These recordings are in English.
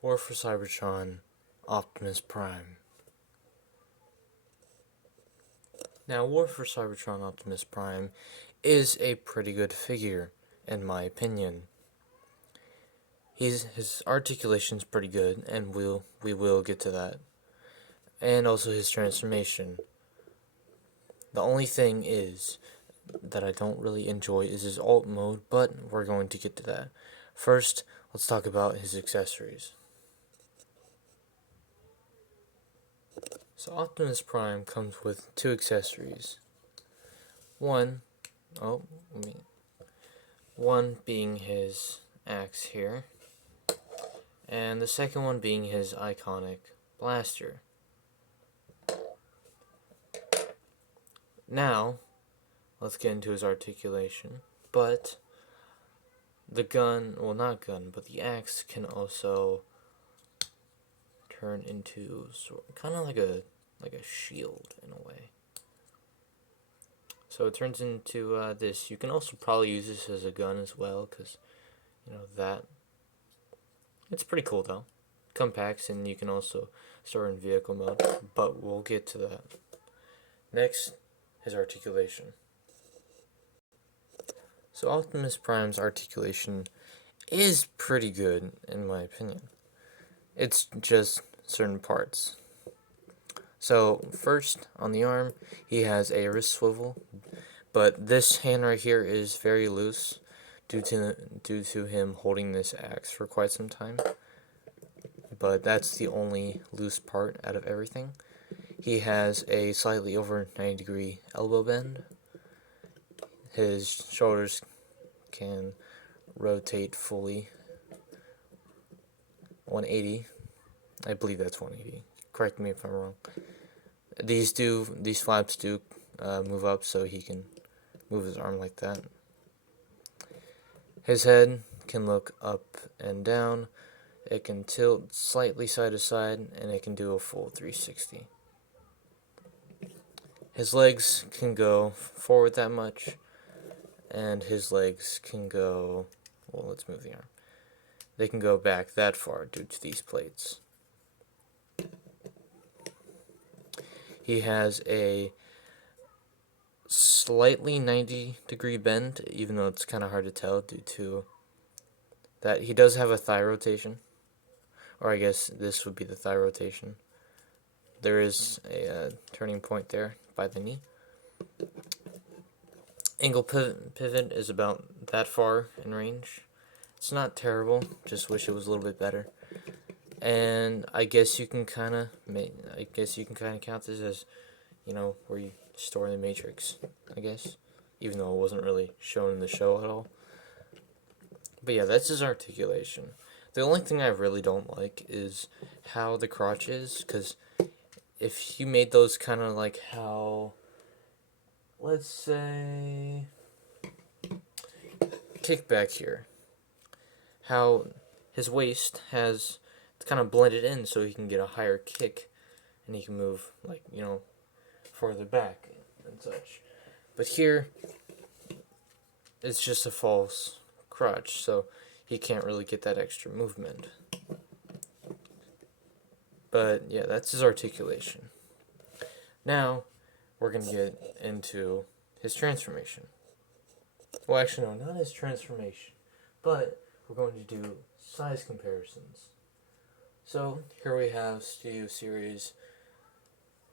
War for Cybertron Optimus Prime. Now, War for Cybertron Optimus Prime is a pretty good figure, in my opinion. His articulation's pretty good, and we will get to that. And also his transformation. The only thing is that I don't really enjoy is his alt mode, but we're going to get to that. First, let's talk about his accessories. So Optimus Prime comes with two accessories. One, oh, one being his axe here, and the second one being his iconic blaster. Now, let's get into his articulation. But the gun, well, not gun, but the axe can also turn into kind of like a shield in a way. So it turns into this. You can also probably use this as a gun as well, because that it's pretty cool though. Compacts, and you can also store in vehicle mode. But we'll get to that. Next, his articulation. So Optimus Prime's articulation is pretty good in my opinion. It's just certain parts. So first, on the arm, he has a wrist swivel, but this hand right here is very loose due to him holding this axe for quite some time. But that's the only loose part out of everything. He has a slightly over 90-degree elbow bend. His shoulders can rotate fully 180. I believe that's 180. Correct me if I'm wrong. These flaps do move up, so he can move his arm like that. His head can look up and down. It can tilt slightly side to side, and it can do a full 360. His legs can go forward that much, and his legs can go, well, let's move the arm. They can go back that far due to these plates. He has a slightly 90-degree bend, even though it's kind of hard to tell due to that he does have a thigh rotation, or I guess this would be the thigh rotation. There is a turning point there by the knee. Angle pivot is about that far in range. It's not terrible, just wish it was a little bit better. And I guess you can kind of count this as, where you store the matrix, I guess, even though it wasn't really shown in the show at all. But yeah, that's his articulation. The only thing I really don't like is how the crotch is, because if you made those kind of like how, let's say, kick back here, how his waist has, it's kind of blended in so he can get a higher kick, and he can move, like, further back and such. But here, it's just a false crotch, so he can't really get that extra movement. But yeah, that's his articulation. Now, we're going to get into his transformation. Well, actually, no, not his transformation, but we're going to do size comparisons. So, here we have Studio Series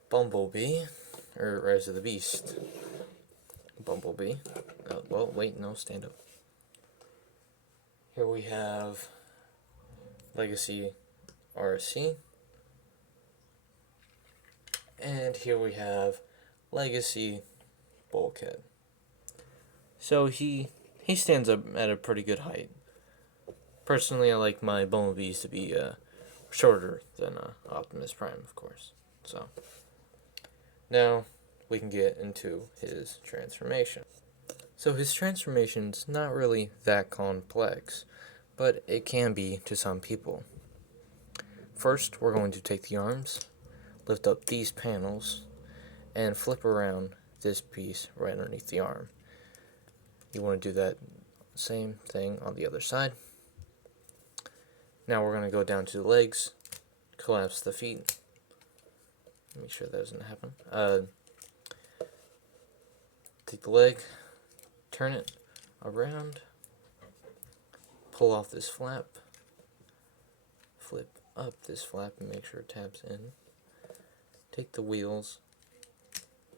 Bumblebee, or Rise of the Beast. Bumblebee. Well, wait, no, stand up. Here we have Legacy RC. And here we have Legacy Bulkhead. So he stands up at a pretty good height. Personally, I like my Bumblebees to be shorter than Optimus Prime, of course. So now we can get into his transformation. So his transformation's not really that complex, but it can be to some people. First, we're going to take the arms, lift up these panels, and flip around this piece right underneath the arm. You want to do that same thing on the other side. Now we're going to go down to the legs, collapse the feet. Make sure that doesn't happen. Take the leg, turn it around, pull off this flap, flip up this flap and make sure it tabs in. Take the wheels,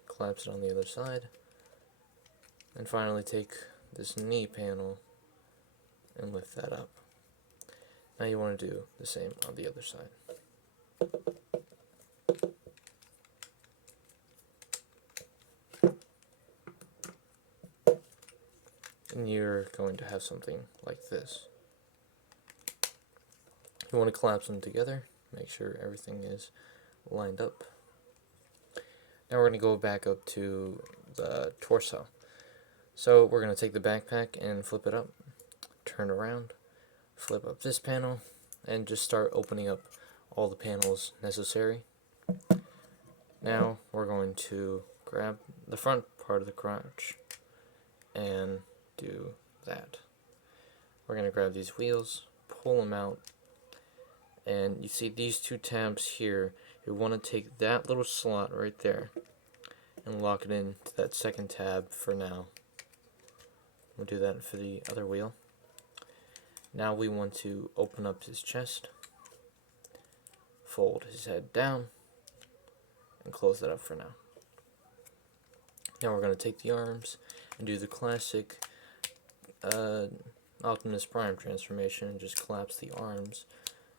collapse it on the other side, and finally take this knee panel and lift that up. Now you want to do the same on the other side. And you're going to have something like this. You want to collapse them together, make sure everything is lined up. Now we're going to go back up to the torso. So we're going to take the backpack and flip it up, turn around, flip up this panel, and just start opening up all the panels necessary. Now we're going to grab the front part of the crotch and do that. We're going to grab these wheels, pull them out, and you see these two tabs here. You want to take that little slot right there and lock it into that second tab for now. We'll do that for the other wheel. Now we want to open up his chest, fold his head down, and close that up for now. Now we're going to take the arms and do the classic Optimus Prime transformation and just collapse the arms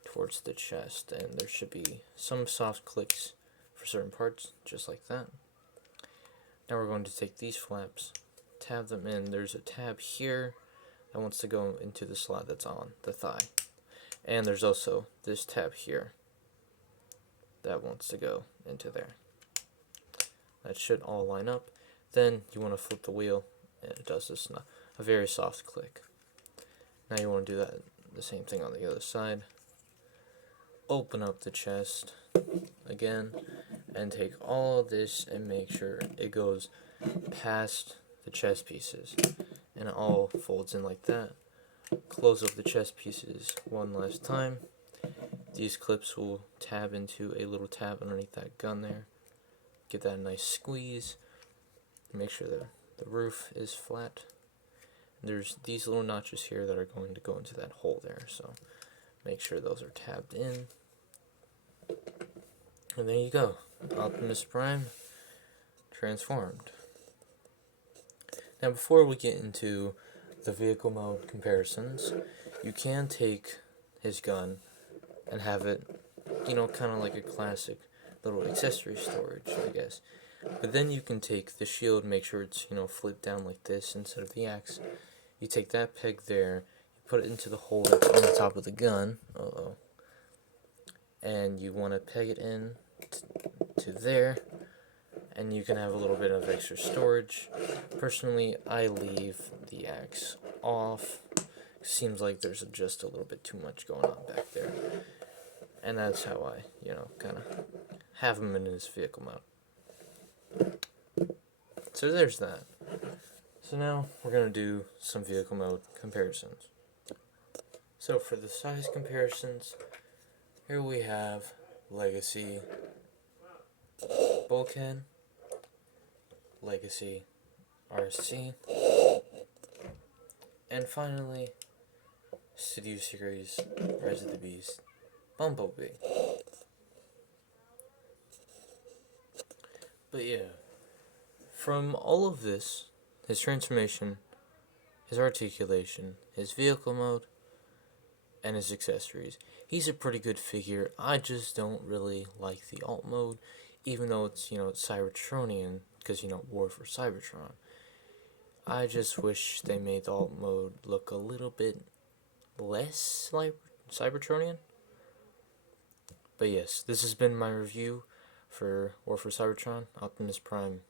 towards the chest, and there should be some soft clicks for certain parts, just like that. Now we're going to take these flaps, tab them in. There's a tab here that wants to go into the slot that's on the thigh, and there's also this tab here that wants to go into there. That should all line up. Then you want to flip the wheel, and it does this a very soft click. Now you want to do that the same thing on the other side. Open up the chest again and take all of this and make sure it goes past the chest pieces, and it all folds in like that. Close up the chest pieces one last time. These clips will tab into a little tab underneath that gun there. Get that nice squeeze. Make sure that the roof is flat. There's these little notches here that are going to go into that hole there, so make sure those are tabbed in. And there you go, Optimus Prime transformed. Now before we get into the vehicle mode comparisons, you can take his gun and have it, kind of like a classic little accessory storage, I guess. But then you can take the shield, make sure it's, flipped down like this instead of the axe. You take that peg there, you put it into the hole that's on the top of the gun, and you want to peg it in to there, and you can have a little bit of extra storage. Personally, I leave the axe off. Seems like there's just a little bit too much going on back there, and that's how I, kind of have him in his vehicle mode. So there's that. So now we're going to do some vehicle mode comparisons. So for the size comparisons, here we have Legacy Bulkhead, Legacy RC, and finally Studio Series Rise of the Beast Bumblebee. But yeah, from all of this, his transformation, his articulation, his vehicle mode, and his accessories, he's a pretty good figure. I just don't really like the alt mode, even though it's, it's Cybertronian, because, War for Cybertron. I just wish they made the alt mode look a little bit less like Cybertronian. But yes, this has been my review for War for Cybertron, Optimus Prime